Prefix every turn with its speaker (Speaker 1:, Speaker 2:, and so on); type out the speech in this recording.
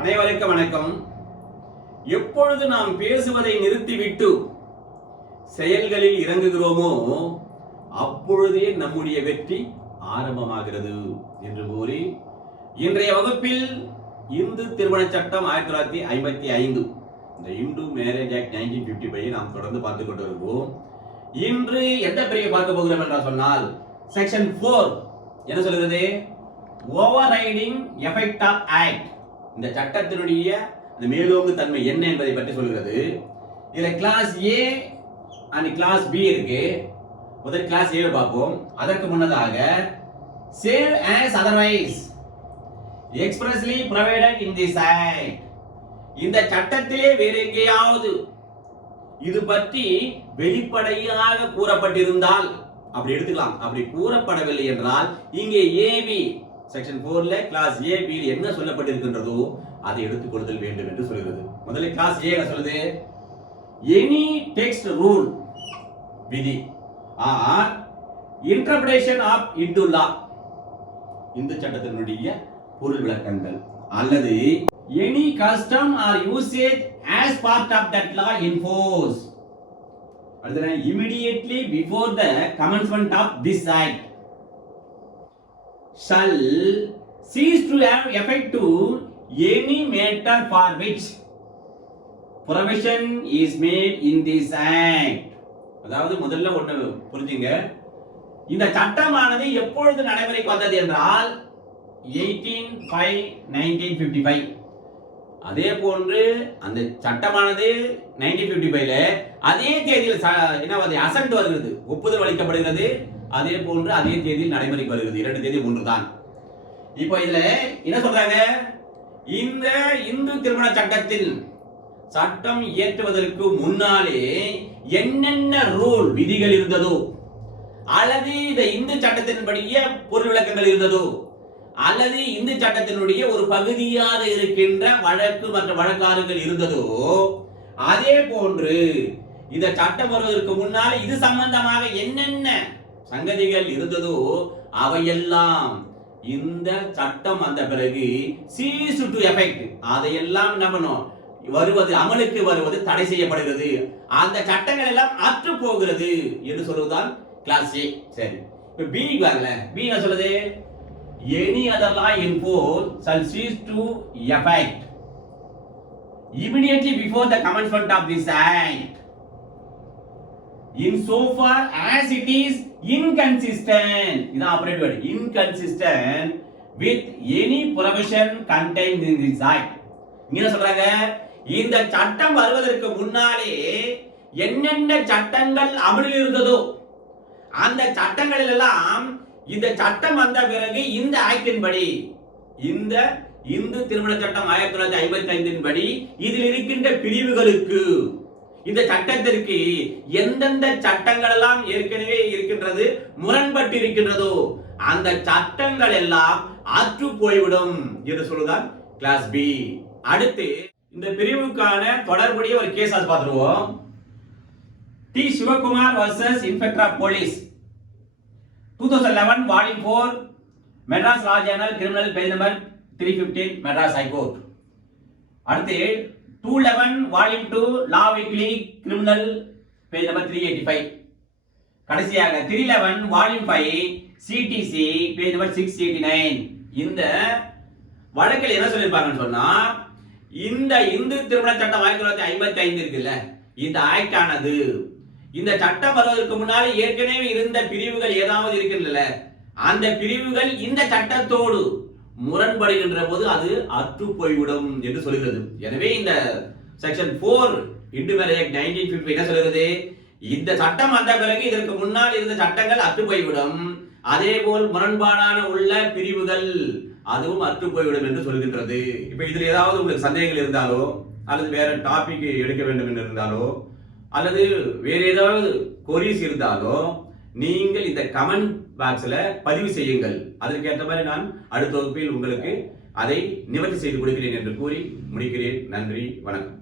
Speaker 1: அனைவருக்கும் வணக்கம். எப்பொழுது நாம் பேசுவதை நிறுத்திவிட்டு செயல்களில் இறங்குகிறோமோ அப்பொழுதே நம்முடைய வெற்றி ஆரம்பமாகிறது என்று கூறி இன்றைய வகுப்பில் இந்து திருமண சட்டம் ஆயிரத்தி தொள்ளாயிரத்தி ஐம்பத்தி ஐந்து இந்த Hindu marriage act nineteen fifty five நாம் தொடர்ந்து பார்த்து கொண்டிருக்கிறோம். இன்று எந்த பிரிவை பார்க்க போகிறோம் என்றால் சொன்னால் செக்ஷன் ஃபோர் என்ன சொல்கிறது? Overriding effect of act இந்த சட்டத்தினுடைய அந்த மேலோங்கு தன்மை என்ன என்பதை பற்றி சொல்கிறது. இதில் class A and class B இருக்கு. முதல் கிளாஸ் ஏ பார்ப்போம். அதற்கு முன்னதாக save as otherwise expressly provided in the act. இந்த சட்டத்திலே வேற எங்கேயாவது இது பற்றி வெளிப்படையாக கூறப்பட்டிருந்தால் அப்படி எடுத்துக்கலாம். அப்படி கூறப்படவில்லை என்றால் இங்கே ஏபி செக்ஷன் போர்ல கிளாஸ் ஏ பி என்ன சொல்லப்பட்டிருக்கின்றதோ அதை எடுத்துக்கொள்ளுதல் வேண்டும் என்று சொல்கிறது. முதல்ல கிளாஸ் ஏ சொல்லுது? எனி டெக்ஸ்ட் ரூல் விதி. Or interpretation of Hindu law Hindu சட்டத்தினுடைய பொருள் விளக்கங்கள். அல்லது any custom or usage as part of that law in force அடுத்து immediately before the commencement of this act shall cease to have effect to any matter for which provision is made in this act. அதாவது முதல்ல ஒண்ணு புரிஞ்சுங்க. இந்த சட்டமானது எப்பொழுது நடைமுறைக்கு வந்தது என்றால் 18 5 1955 அதே போன்று அந்த சட்டமானது நைன்டீன் ஃபிஃப்டி ஃபைவ்ல அதே தேதியில் ச- என்ன வருது அசன்ட் வருகிறது ஒப்புதல் அளிக்கப்படுகிறது. அதே போன்று அதே தேதியில் நடைமுறைக்கு வருகிறது. இரண்டு தேதி ஒன்று தான் இப்போ இதுல என்ன சொல்றாங்க? இந்த இந்து திருமண சட்டத்தில் சட்டம் இயற்றுவதற்கு முன்னாலே என்னென்ன ரூல் விதிகள் இருந்ததோ அல்லது இந்த இந்து சட்டத்தின்படியே பொருள் விளக்கங்கள் இருந்ததோ அல்லது இந்து சட்டத்தினுடைய ஒரு பகுதியாக இருக்கின்ற வழக்கு மற்ற வழக்காறுகள் இருந்ததோ அதே போன்று இந்த சட்டம் வருவதற்கு முன்னால் இது சம்பந்தமாக என்னென்ன சங்கதிகள் இருந்ததோ அவையெல்லாம் இந்த சட்டம் வந்த பிறகு சீஸ் டு எஃபெக்ட் அதையெல்லாம் என்ன பண்ணும்? வருவது அமலுக்கு வருவது தடை செய்யப்படுகிறது. அந்த சட்டங்கள் எல்லாம் அற்று போகிறது என்று சொல்வதுதான் கிளாஸ் ஏ சரி. இப்போ பி வரல. பி என்ன சொல்லுது? Any other law in force shall cease to effect immediately before the commencement of this act in so far as it is inconsistent. இதான் operative word inconsistent with any provision contained in this act. இங்க என்ன சொல்றாங்க? இந்த சட்டம் வருவதற்கு முன்னாலே என்னென்ன சட்டங்கள் அமலில் இருந்ததோ அந்த சட்டங்களில் எல்லாம் இந்த சட்டம் வந்த பிறகு இந்த ஆக்டின் படி இந்த இந்து திருமண சட்டம் ஆயிரத்தி தொள்ளாயிரத்தி ஐம்பத்தி ஐந்தின் படி இதில் இருக்கின்ற பிரிவுகளுக்கு இந்த சட்டத்திற்கு எந்தெந்த சட்டங்கள் எல்லாம் ஏற்கனவே இருக்கின்றது முரண்பட்டு இருக்கின்றதோ அந்த சட்டங்கள் எல்லாம் அற்று போய்விடும் என்று சொல்லுதான் கிளாஸ் பி அடுத்து இந்த பிரிவுக்கான தொடர்புடைய ஒரு கேஸ் அது பார்த்துருவோம். D Sivakumar versus inspector of police two thousand eleven volume four Madras law journal criminal page number three fifteen Madras high court அடுத்து two eleven volume two law weekly criminal page number three eighty five கடைசியாக three eleven volume five CTC page number six eighty nine இந்த வழக்கில் என்ன சொல்லியிருப்பாங்கன்னு சொன்னா இந்த இந்து திருமண சட்டம் ஆயிரத்தி தொள்ளாயிரத்தி ஐம்பத்தி ஐந்து இருக்குல்ல இந்த ஆக்ட் ஆனது இந்த சட்டம் வருவதற்கு முன்னால் ஏற்கனவே இருந்த பிரிவுகள் ஏதாவது இருக்கின்றன அந்த பிரிவுகள் இந்த சட்டத்தோடு முரண்படுகின்ற போது அது அற்று போய்விடும் என்று சொல்கிறது. எனவே இந்த section four Hindu marriage nineteen fifty என்ன சொல்கிறது? இந்த சட்டம் வந்த பிறகு இதற்கு முன்னால் இருந்த சட்டங்கள் அற்று போய்விடும் அதே போல் முரண்பாடான உள்ள பிரிவுகள் அதுவும் அற்று போய்விடும் என்று சொல்கின்றது. இப்ப இதுல ஏதாவது உங்களுக்கு சந்தேகங்கள் இருந்தாலோ அல்லது வேற டாபிக் எடுக்க வேண்டும் என்று இருந்தாலோ அல்லது வேற ஏதாவது கொரிஸ் இருந்தாலோ நீங்கள் இந்த கமெண்ட் பாக்ஸில் பதிவு செய்யுங்கள். அதற்கேற்ற மாதிரி நான் அடுத்த வகுப்பில் உங்களுக்கு அதை நிவர்த்தி செய்து கொடுக்கிறேன் என்று கூறி முடிக்கிறேன். நன்றி வணக்கம்.